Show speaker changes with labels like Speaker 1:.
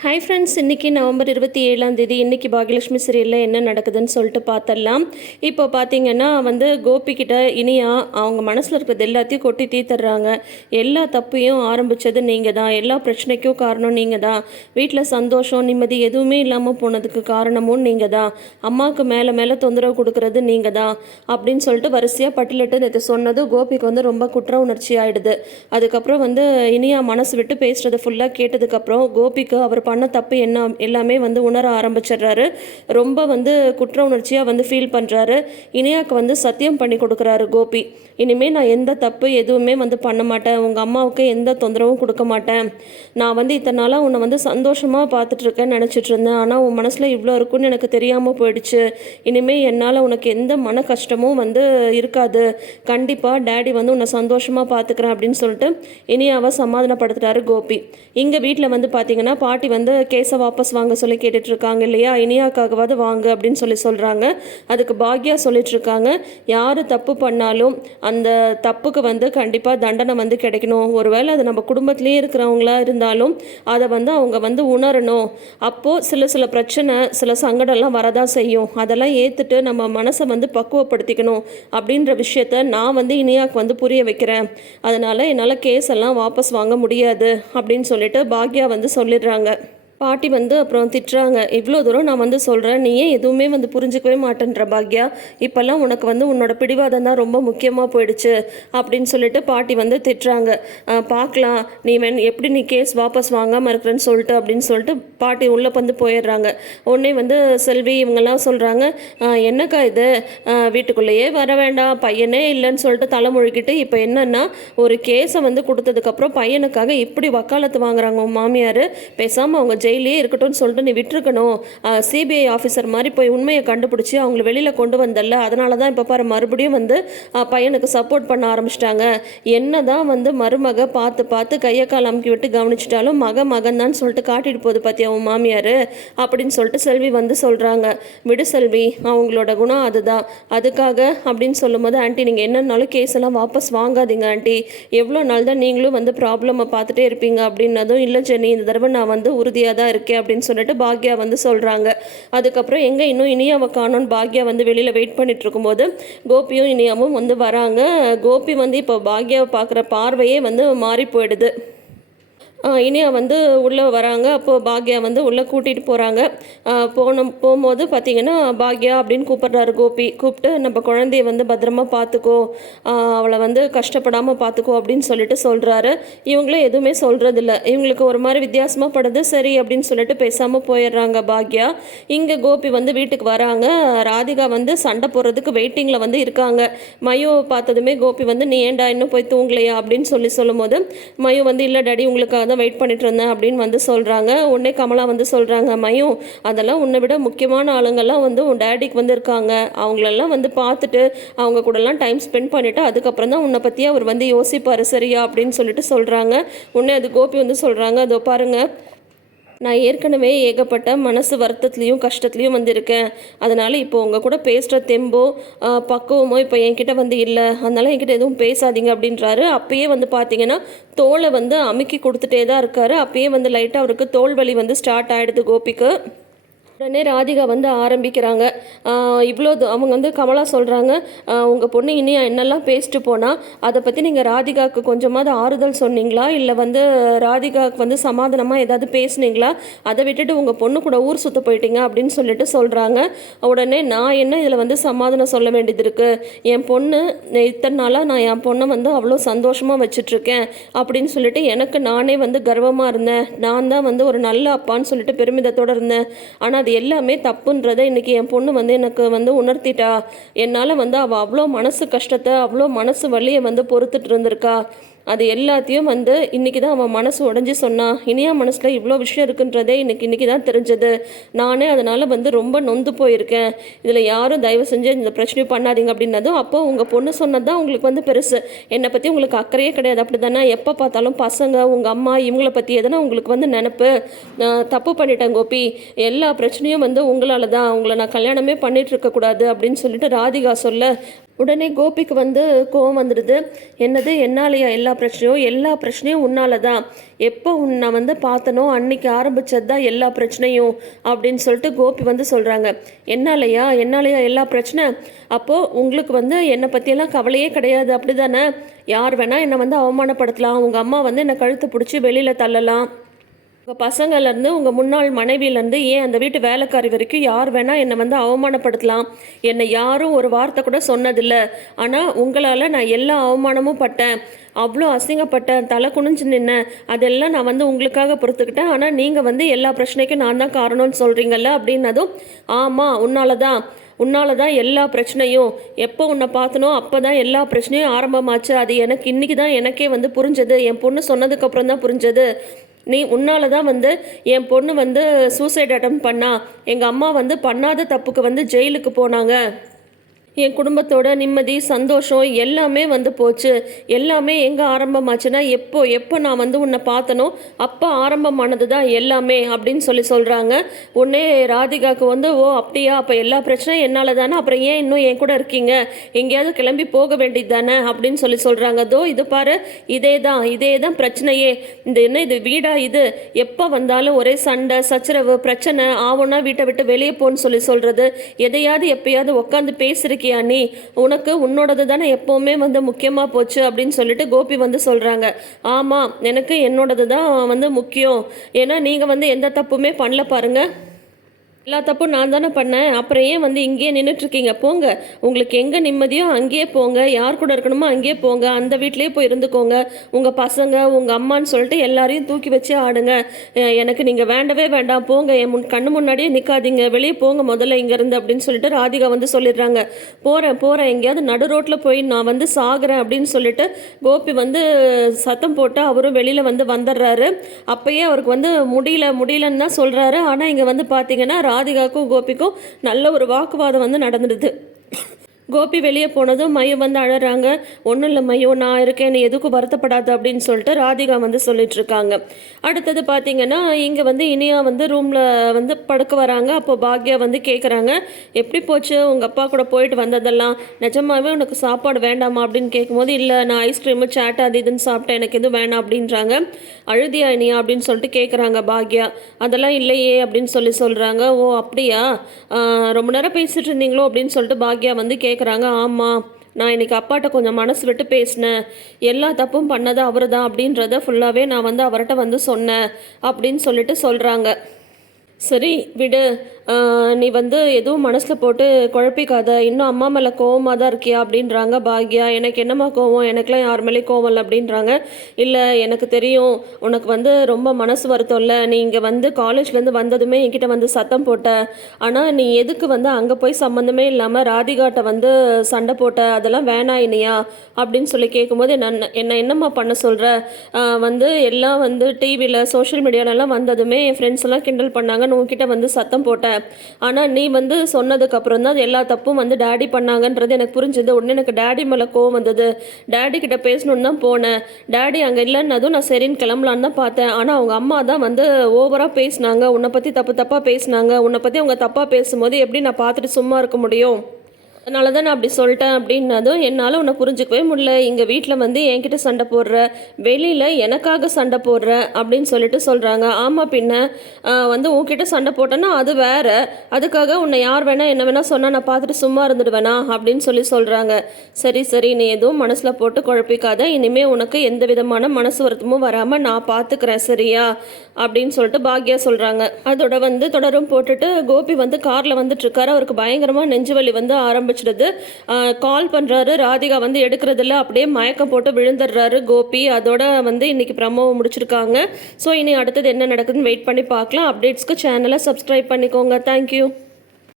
Speaker 1: Hi friends இன்றைக்கி November இருபத்தி ஏழாம் தேதி இன்றைக்கி பாகியலட்சுமி சீரியலில் என்ன நடக்குதுன்னு சொல்லிட்டு பார்த்துடலாம் இப்போ பார்த்தீங்கன்னா வந்து கோபிக்கிட்ட இனியா அவங்க மனசில் இருக்கிறது எல்லாத்தையும் கொட்டி தீத்துறாங்க எல்லா தப்பையும் ஆரம்பித்தது நீங்கள் தான் எல்லா பிரச்சனைக்கும் காரணம் நீங்கள் தான் வீட்டில் சந்தோஷம் நிம்மதி எதுவுமே இல்லாமல் போனதுக்கு காரணமும் நீங்கள் தான் அம்மாவுக்கு மேலே மேலே தொந்தரவு கொடுக்கறது நீங்கள் தான் அப்படின்னு சொல்லிட்டு வரிசையாக பட்டிலிட்டு நேற்று சொன்னது கோபிக்கு வந்து ரொம்ப குற்ற உணர்ச்சி ஆகிடுது அதுக்கப்புறம் வந்து இனியா மனசு விட்டு பேசுகிறத ஃபுல்லாக கேட்டதுக்கப்புறம் கோபிக்கு அவர் பண்ண தப்பு என்ன எல்லாமே வந்து உணர ஆரம்பிச்சிடுறாரு. ரொம்ப வந்து குற்ற உணர்ச்சியாக வந்து ஃபீல் பண்ணுறாரு இனியாவுக்கு வந்து சத்தியம் பண்ணி கொடுக்குறாரு கோபி. இனிமேல் நான் எந்த தப்பு எதுவுமே வந்து பண்ண மாட்டேன். உங்கள் அம்மாவுக்கு எந்த தொந்தரவும் கொடுக்க மாட்டேன். நான் வந்து இத்தனை நாளாக உன்னை வந்து சந்தோஷமாக பார்த்துட்ருக்கேன்னு நினச்சிட்டு இருந்தேன் ஆனால் உன் மனசில் இவ்வளோ இருக்குன்னு எனக்கு தெரியாமல் போயிடுச்சு. இனிமேல் என்னால் உனக்கு எந்த மன கஷ்டமும் வந்து இருக்காது. கண்டிப்பாக டேடி வந்து உன்னை சந்தோஷமாக பார்த்துக்கிறேன் அப்படின்னு சொல்லிட்டு இனியாவை சமாதானப்படுத்துகிறாரு கோபி. இங்கே வீட்டில் வந்து பார்த்தீங்கன்னா பாட்டி வந்து கேஸை வாபஸ் வாங்க சொல்லி கேட்டுட்ருக்காங்க இல்லையா? இனியாக்காகவாவது வாங்க அப்படின்னு சொல்லி சொல்கிறாங்க அதுக்கு பாக்யா சொல்லிட்டுருக்காங்க யார் தப்பு பண்ணாலும் அந்த தப்புக்கு வந்து கண்டிப்பாக தண்டனை வந்து கிடைக்கணும். ஒருவேளை அது நம்ம குடும்பத்திலேயே இருக்கிறவங்களா இருந்தாலும் அதை வந்து அவங்க வந்து உணரணும். அப்போது சில சில பிரச்சனை சில சங்கடம்லாம் வரதான் செய்யும். அதெல்லாம் ஏற்றுட்டு நம்ம மனசை வந்து பக்குவப்படுத்திக்கணும் அப்படின்ற விஷயத்த நான் வந்து இனியாக்கு வந்து புரிய வைக்கிறேன். அதனால் என்னால் கேஸ் எல்லாம் வாபஸ் வாங்க முடியாது அப்படின்னு சொல்லிட்டு பாக்யா வந்து சொல்லிடுறாங்க. பாட்டி வந்து அப்புறம் திட்டுறாங்க இவ்வளோ தூரம் நான் வந்து சொல்கிறேன் நீ ஏன் எதுவுமே வந்து புரிஞ்சுக்கவே மாட்டேன்ற பாக்யா? இப்போல்லாம் உனக்கு வந்து உன்னோட பிடிவாதம் தான் ரொம்ப முக்கியமாக போயிடுச்சு அப்படின்னு சொல்லிட்டு பாட்டி வந்து திட்டுறாங்க. பார்க்கலாம் நீ வேண் எப்படி நீ கேஸ் வாபஸ் வாங்காமல் இருக்கிறேன்னு சொல்லிட்டு அப்படின்னு சொல்லிட்டு பாட்டி உள்ளே வந்து போயிடுறாங்க. உடனே வந்து செல்வி இவங்கெல்லாம் சொல்கிறாங்க என்னக்கா இது? வீட்டுக்குள்ளேயே வர வேண்டாம் பையனே இல்லைன்னு சொல்லிட்டு தலைமொழிக்கிட்டு இப்போ என்னன்னா ஒரு கேஸை வந்து கொடுத்ததுக்கப்புறம் பையனுக்காக இப்படி வக்காலத்து வாங்குறாங்க உன் மாமியார் பேசாமல் அவங்க ஜெயில் இருக்கட்டும்னு சொல்லிட்டு நீ விட்டுருக்கணும். சிபிஐ ஆஃபீஸர் மாதிரி போய் உண்மையை கண்டுபிடிச்சி அவங்கள வெளியில் கொண்டு வந்தல அதனால தான் இப்போ பாரு மறுபடியும் வந்து பையனுக்கு சப்போர்ட் பண்ண ஆரம்பிச்சிட்டாங்க. என்ன தான் வந்து மருமக பார்த்து பார்த்து கையை கால் அமுக்கி விட்டு கவனிச்சிட்டாலும் மக மகன் தான் சொல்லிட்டு காட்டிட்டு போகுது பார்த்தியா அவன் மாமியார்? அப்படின்னு சொல்லிட்டு செல்வி வந்து சொல்கிறாங்க விடு செல்வி அவங்களோட குணம் அதுதான். அதுக்காக அப்படின்னு சொல்லும்போது ஆண்டி நீங்கள் என்னன்னாலும் கேஸ் எல்லாம் வாபஸ் வாங்காதீங்க ஆண்டி. எவ்வளோ நாள் தான் நீங்களும் வந்து ப்ராப்ளமை பார்த்துட்டே இருப்பீங்க அப்படின்னதும் இல்லை ஜெனி இந்த தடவை நான் வந்து உறுதியாக தான் இருக்கேன் அப்படின்னு சொல்லிட்டு பாக்யா வந்து சொல்கிறாங்க அதுக்கப்புறம் எங்கே இன்னும் இனியாவை காணோன்னு பாக்யா வந்து வெளியில் வெயிட் பண்ணிட்டு இருக்கும்போது கோபியும் இனியாவும் வந்து வராங்க. கோபி வந்து இப்போ பாக்யாவை பார்க்குற பார்வையே வந்து மாறி போயிடுது. இனியா வந்து உள்ளே வராங்க. அப்போது பாக்யா வந்து உள்ளே கூட்டிகிட்டு போகிறாங்க போன போகும்போது பார்த்தீங்கன்னா பாக்யா அப்படின்னு கூப்பிட்றாரு கோபி. கூப்பிட்டு நம்ம குழந்தைய வந்து பத்திரமா பார்த்துக்கோ அவளை வந்து கஷ்டப்படாமல் பார்த்துக்கோ அப்படின்னு சொல்லிட்டு சொல்கிறாரு இவங்களும் எதுவுமே சொல்கிறதில்ல இவங்களுக்கு ஒரு மாதிரி வித்தியாசமாக படுது. சரி அப்படின்னு சொல்லிட்டு பேசாமல் போயிடுறாங்க பாக்யா. இங்கே கோபி வந்து வீட்டுக்கு வராங்க. ராதிகா வந்து சண்டை போடுறதுக்கு வெயிட்டிங்கில் வந்து இருக்காங்க. மயோ பார்த்ததுமே கோபி வந்து நீ ஏன்டா இன்னும் போய் தூங்கலையா? அப்படின்னு சொல்லி சொல்லும்போது மயோ வந்து இல்லை டாடி உங்களுக்கு தான் வெயிட் பண்ணிட்டு இருந்தேன் அப்படின்னு வந்து சொல்கிறாங்க உடனே கமலா வந்து சொல்கிறாங்க மயும் அதெல்லாம் உன்னை விட முக்கியமான ஆளுங்கெல்லாம் வந்து உன் டேடிக்கு வந்து இருக்காங்க. அவங்களெல்லாம் வந்து பார்த்துட்டு அவங்க கூடலாம் டைம் ஸ்பெண்ட் பண்ணிவிட்டு அதுக்கப்புறம் தான் உன்னை பற்றி அவர் வந்து யோசிப்பார். சரியா? அப்படின்னு சொல்லிட்டு சொல்கிறாங்க உடனே அது கோபி வந்து சொல்கிறாங்க அதோ பாருங்கள் நான் ஏற்கனவே ஏகப்பட்ட மனசு வருத்தத்துலேயும் கஷ்டத்துலேயும் வந்திருக்கேன். அதனால் இப்போ உங்கள் கூட பேசுகிற தெம்போ பக்குவமோ இப்போ என்கிட்ட வந்து இல்லை. அதனால் என்கிட்ட எதுவும் பேசாதீங்க அப்படின்றாரு. அப்பயே வந்து பார்த்தீங்கன்னா தோலை வந்து அமுக்கி கொடுத்துட்டே தான் இருக்காரு. அப்பயே வந்து லைட்டாக அவருக்கு தோல் வலி வந்து ஸ்டார்ட் ஆகிடுது கோபிக்கு. உடனே ராதிகா வந்து ஆரம்பிக்கிறாங்க. இவ்வளோ அவங்க வந்து கமலா சொல்கிறாங்க உங்கள் பொண்ணு இனி என்னெல்லாம் பேசிட்டு போனால் அதை பற்றி நீங்கள் ராதிகாவுக்கு கொஞ்சமாவது ஆறுதல் சொன்னீங்களா? இல்லை வந்து ராதிகாவுக்கு வந்து சமாதானமாக ஏதாவது பேசுனீங்களா? அதை விட்டுட்டு உங்கள் பொண்ணு கூட ஊர் சுற்ற போயிட்டீங்க அப்படின்னு சொல்லிட்டு சொல்கிறாங்க உடனே நான் என்ன இதில் வந்து சமாதானம் சொல்ல வேண்டியது இருக்குது என் பொண்ணு இத்தனை நாளாக நான் என் பொண்ணை வந்து அவ்வளோ சந்தோஷமாக வச்சிட்ருக்கேன் அப்படின்னு சொல்லிட்டு எனக்கு நானே வந்து கர்வமாக இருந்தேன். நான் தான் வந்து ஒரு நல்ல அப்பான்னு சொல்லிட்டு பெருமிதத்தோடு இருந்தேன். ஆனால் அது எல்லாமே தப்புன்றதை இன்றைக்கி என் பொண்ணு வந்து எனக்கு வந்து உணர்த்திட்டா. என்னால் வந்து அவள் அவ்வளோ மனசு கஷ்டத்தை அவ்வளோ மனசு வழியை வந்து பொறுத்துட்டு இருந்திருக்கா. அது எல்லாத்தையும் வந்து இன்றைக்கி தான் அவன் மனசு உடஞ்சி சொன்னான் இனியா மனசில் இவ்வளோ விஷயம் இருக்குன்றதே இன்றைக்கி இன்றைக்கி தான் தெரிஞ்சது. நானே அதனால் வந்து ரொம்ப நொந்து போயிருக்கேன். இதில் யாரும் தயவு செஞ்சு இந்த பிரச்சனையும் பண்ணாதீங்க அப்படின்னதும் அப்போ உங்கள் பொண்ணு சொன்னது தான் உங்களுக்கு வந்து பெருசு. என்னை பற்றி உங்களுக்கு அக்கறையே கிடையாது. அப்படி தானே எப்போ பார்த்தாலும் பசங்க உங்கள் அம்மா இவங்கள பற்றி எதனா உங்களுக்கு வந்து நினப்பு. நான் தப்பு பண்ணிட்டேன் கோபி. எல்லா பிரச்சனையும் வந்து உங்களால் தான் உங்களை நான் கல்யாணமே பண்ணிகிட்டு இருக்கக்கூடாது அப்படின்னு சொல்லிட்டு ராதிகா சொல்ல உடனே கோபிக்கு வந்து கோவம் வந்துடுது. என்னது என்னாலையா எல்லா பிரச்சனையும்? எல்லா பிரச்சனையும் உன்னால தான் எப்போ உன்னை வந்து பார்த்தனோ அன்னைக்கு ஆரம்பிச்சது தான் எல்லா பிரச்சனையும்? அப்படின்னு சொல்லிட்டு கோபி வந்து சொல்கிறாங்க என்னாலையா என்னாலையா எல்லா பிரச்சனை? அப்போது உங்களுக்கு வந்து என்னை பற்றியெல்லாம் கவலையே கிடையாது. அப்படி தானே யார் வேணால் என்னை வந்து அவமானப்படுத்தலாம். உங்கள் அம்மா வந்து என்னை கழுத்து பிடிச்சி வெளியில் தள்ளலாம். உங்கள் பசங்கள்லேருந்து உங்கள் முன்னாள் மனைவியிலேருந்து ஏன் அந்த வீட்டு வேலைக்காரி வரைக்கும் யார் வேணால் என்னை வந்து அவமானப்படுத்தலாம்? என்னை யாரும் ஒரு வார்த்தை கூட சொன்னதில்லை. ஆனால் உங்களால் நான் எல்லா அவமானமும் பட்டேன். அவ்வளோ அசிங்கப்பட்டேன். தலை குனிஞ்சு நின்னேன். அதெல்லாம் நான் வந்து உங்களுக்காக பொறுத்துக்கிட்டேன். ஆனால் நீங்கள் வந்து எல்லா பிரச்சனைக்கும் நான் தான் காரணம்னு சொல்கிறீங்கல்ல அப்படின்னதும் ஆமாம் உன்னால தான் உன்னால தான் எல்லா பிரச்சனையும் எப்போ உன்னை பார்த்தனோ அப்போ தான் எல்லா பிரச்சனையும் ஆரம்பமாச்சு. அது எனக்கு இன்றைக்கி தான் எனக்கே வந்து புரிஞ்சது. என் பொண்ணு சொன்னதுக்கப்புறம் தான் புரிஞ்சது. நீ உன்னால தான் வந்து என் பொண்ணு வந்து சூசைட் அட்டம் பண்ணா. எங்கள் அம்மா வந்து பண்ணாத தப்புக்கு வந்து ஜெயிலுக்கு போனாங்க. என் குடும்பத்தோட நிம்மதி சந்தோஷம் எல்லாமே வந்து போச்சு. எல்லாமே எங்கே ஆரம்பமாச்சுன்னா எப்போ எப்போ நான் வந்து உன்னை பார்த்தனோ அப்போ ஆரம்பமானது தான் எல்லாமே அப்படின்னு சொல்லி சொல்கிறாங்க உடனே ராதிகாவுக்கு வந்து ஓ அப்படியா? அப்போ எல்லா பிரச்சனையும் என்னால் தானே அப்புறம் ஏன் இன்னும் என் கூட இருக்கீங்க? எங்கேயாவது கிளம்பி போக வேண்டியது தானே அப்படின்னு சொல்லி சொல்கிறாங்க தோ இது பாரு இதே தான் இதே தான் பிரச்சனையே. இந்த என்ன இது வீடா இது? எப்போ வந்தாலும் ஒரே சண்டை சச்சரவு பிரச்சனை ஆவோன்னா வீட்டை விட்டு வெளியே போன்னு சொல்லி சொல்கிறது எதையாவது எப்பயாவது உட்காந்து பேசுறீங்க இருக்கியா நீ உனக்கு உன்னோடது தானே எப்போவுமே வந்து முக்கியமாக போச்சு? அப்படின்னு சொல்லிட்டு கோபி வந்து சொல்கிறாங்க ஆமாம் எனக்கு என்னோடது தான் வந்து முக்கியம். ஏன்னா நீங்கள் வந்து எந்த தப்புமே பண்ணல பாருங்கள் எல்லா தப்பும் நான் தானே பண்ணேன். அப்புறம் ஏன் வந்து இங்கேயே நின்றுட்டுருக்கீங்க போங்க. உங்களுக்கு எங்கே நிம்மதியோ அங்கேயே போங்க. யார் கூட இருக்கணுமோ அங்கேயே போங்க. அந்த வீட்லேயே போய் இருந்துக்கோங்க. உங்கள் பசங்க உங்கள் அம்மான்னு சொல்லிட்டு எல்லாரையும் தூக்கி வச்சு ஆடுங்க. எனக்கு நீங்கள் வேண்டவே வேண்டாம். போங்க. என் முன் கண்ணு முன்னாடியே நிற்காதீங்க வெளியே போங்க முதல்ல இங்கேருந்து அப்படின்னு சொல்லிட்டு ராதிகா வந்து சொல்லிடுறாங்க. போகிறேன் போகிறேன் எங்கேயாவது நடு ரோட்டில் போய் நான் வந்து சாகுறேன் அப்படின்னு சொல்லிட்டு கோபி வந்து சத்தம் போட்டு அவரும் வெளியில் வந்து வந்துடுறாரு. அப்பயே அவருக்கு வந்து முடியல முடியலன்னு தான் சொல்கிறாரு ஆனால் இங்கே வந்து பார்த்தீங்கன்னா ராதிகாவுக்கும் கோபிக்கும் நல்ல ஒரு வாக்குவாதம் வந்து நடந்துடுது. கோபி வெளியே போனதும் மையம் வந்து அழறாங்க. ஒன்றும் இல்லை மையோ நான் இருக்கேன் நீ எதுக்கும் வருத்தப்படாத அப்படின்னு சொல்லிட்டு ராதிகா வந்து சொல்லிட்டு இருக்காங்க அடுத்தது பார்த்தீங்கன்னா இங்கே வந்து இனியா வந்து ரூமில் வந்து படுக்க வராங்க. அப்போ பாக்யா வந்து கேட்குறாங்க எப்படி போச்சு? உங்கள் அப்பா கூட போயிட்டு வந்ததெல்லாம்? நிஜமாவே உனக்கு சாப்பாடு வேண்டாமா? அப்படின்னு கேட்கும்போது இல்லை நான் ஐஸ்கிரீமு சாட் அது இதுன்னு சாப்பிட்டேன். எனக்கு எதுவும் வேணாம் அப்படின்றாங்க. அழுதியா இனியா? அப்படின்னு சொல்லிட்டு கேட்குறாங்க பாக்யா. அதெல்லாம் இல்லையே அப்படின்னு சொல்லி சொல்கிறாங்க ஓ அப்படியா? ரொம்ப நேரம் பேசிட்டு இருந்தீங்களோ? அப்படின்னு சொல்லிட்டு பாக்யா வந்து கேட்குறாங்க ஆமாம் நான் இன்றைக்கி அப்பாட்ட கொஞ்சம் மனசு விட்டு பேசினேன். எல்லா தப்பும் பண்ணது அவர் தான் அப்படின்றத ஃபுல்லாகவே நான் வந்து அவர்கிட்ட வந்து சொன்னேன் அப்படின்னு சொல்லிட்டு சொல்கிறாங்க சரி விடு. நீ வந்து எதுவும் மனசில் போட்டு குழப்பிக்காத. இன்னும் அம்மா மேலே கோவமாக தான் இருக்கியா அப்படின்றாங்க பாக்யா. எனக்கு என்னம்மா கோவம்? எனக்குலாம் யார் மேலே கோவம் இல்லை அப்படின்றாங்க. இல்லை எனக்கு தெரியும். உனக்கு வந்து ரொம்ப மனசு வருத்தம் இல்லை. நீ இங்கே வந்து காலேஜ்லேருந்து வந்ததுமே என்கிட்ட வந்து சத்தம் போட்ட. ஆனால் நீ எதுக்கு வந்து அங்கே போய் சம்மந்தமே இல்லாமல் ராதிகாட்ட வந்து சண்டை போட்ட? அதெல்லாம் வேணாம் இனியா அப்படின்னு சொல்லி கேட்கும்போது என்ன என்ன என்னம்மா பண்ண சொல்கிற வந்து எல்லாம் வந்து டிவியில் சோஷியல் மீடியாலலாம் வந்ததுமே என் ஃப்ரெண்ட்ஸ் எல்லாம் கிண்டல் பண்ணாங்க. நான் உங்ககிட்ட வந்து சத்தம் போட்டேன். ஆனால் நீ வந்து சொன்னதுக்கப்புறம் தான் எல்லா தப்பும் வந்து டேடி பண்ணாங்கன்றது எனக்கு புரிஞ்சுது. உடனே எனக்கு டேடி மேலே கோவம் வந்தது. டேடி கிட்ட பேசணுன்னு தான் போனேன். டேடி அங்கே இல்லைன்னதும் நான் சரின்னு கிளம்பலான்னு தான் பார்த்தேன். ஆனால் அவங்க அம்மா தான் வந்து ஓவராக பேசினாங்க. உன்னை பற்றி தப்பு தப்பாக பேசினாங்க. உன்னை பற்றி அவங்க தப்பாக பேசும்போது எப்படி நான் பார்த்துட்டு சும்மா இருக்க முடியும்? அதனால தான் நான் அப்படி சொல்லிட்டேன் அப்படின்னதும் என்னால் உன்னை புரிஞ்சுக்கவே முடியல. இங்கே வீட்டில் வந்து என்கிட்ட சண்டை போடுற வெளியில் எனக்காக சண்டை போடுற அப்படின்னு சொல்லிட்டு சொல்கிறாங்க ஆமாம் பின்ன வந்து உன்கிட்ட சண்டை போட்டேன்னா அது வேற. அதுக்காக உன்னை யார் வேணால் என்ன வேணால் சொன்னால் நான் பார்த்துட்டு சும்மா இருந்துடுவேனா அப்படின்னு சொல்லி சொல்கிறாங்க சரி சரி நீ எதுவும் மனசில் போட்டு குழப்பிக்காத. இனிமேல் உனக்கு எந்த விதமான மனசு வருத்தமும் வராமல் நான் பார்த்துக்கிறேன் சரியா? அப்படின்னு சொல்லிட்டு பாக்யா சொல்கிறாங்க அதோட வந்து தொடரும் போட்டுட்டு கோபி வந்து காரில் வந்துட்டுருக்காரு அவருக்கு பயங்கரமாக நெஞ்சுவலி வந்து ஆரம்ப ஆரம்பிச்சிடுது. கால் பண்ணுறாரு ராதிகா வந்து எடுக்கிறதில்ல. அப்படியே மயக்கம் போட்டு விழுந்துடுறாரு கோபி. அதோட வந்து இன்னைக்கு ப்ரமோவை முடிச்சிருக்காங்க. ஸோ இனி அடுத்தது என்ன நடக்குதுன்னு வெயிட் பண்ணி பார்க்கலாம். அப்டேட்ஸ்க்கு சேனலை சப்ஸ்கிரைப் பண்ணிக்கோங்க. தேங்க்யூ